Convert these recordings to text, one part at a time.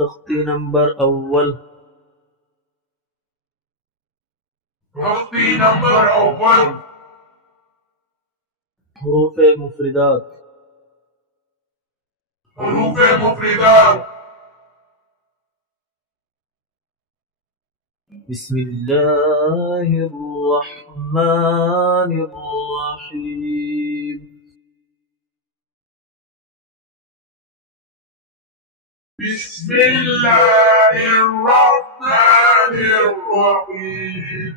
तख्ती नंबर अव्वल। तख्ती नंबर अव्वल। हुरूफ मुफरिदात। हुरूफ मुफरिदात। बिस्मिल्लाहिर्रहमानिर्रहीम। बिस्मिल्लाहिर्रहमानिर्रहीम।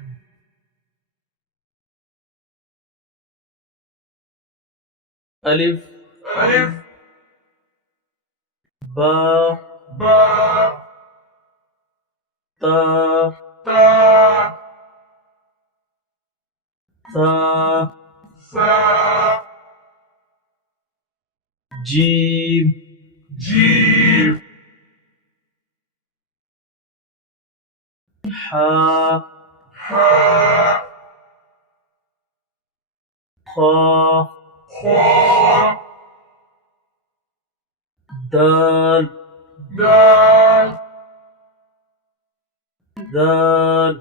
अलिफ अलिफ बा बा ता ता सा सा जीम जीम हा हा खा खा दाल दाल दाल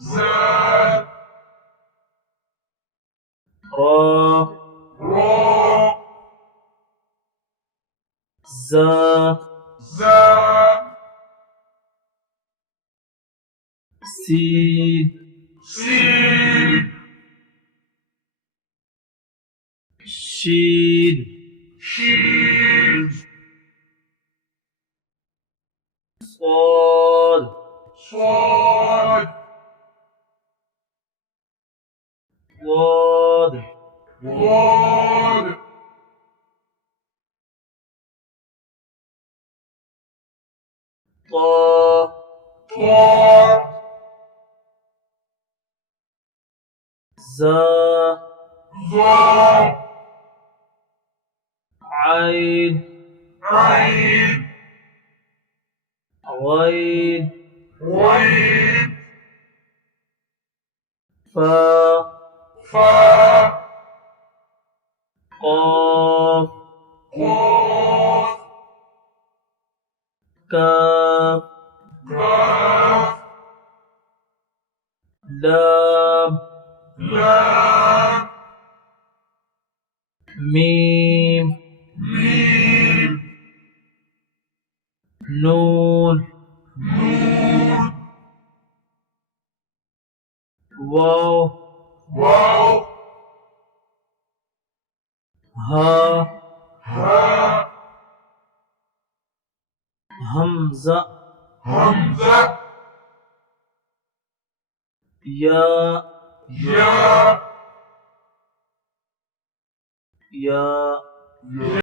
zaal را ra za za सीन sin शीन shin صاد صاد ضاد ضاد طا طا زا ظا عين عين غين غين فا فا قاف قاف كاف كاف لام لام ميم ميم نون نون واو واو ها ها همزة همزة يا يا يا يا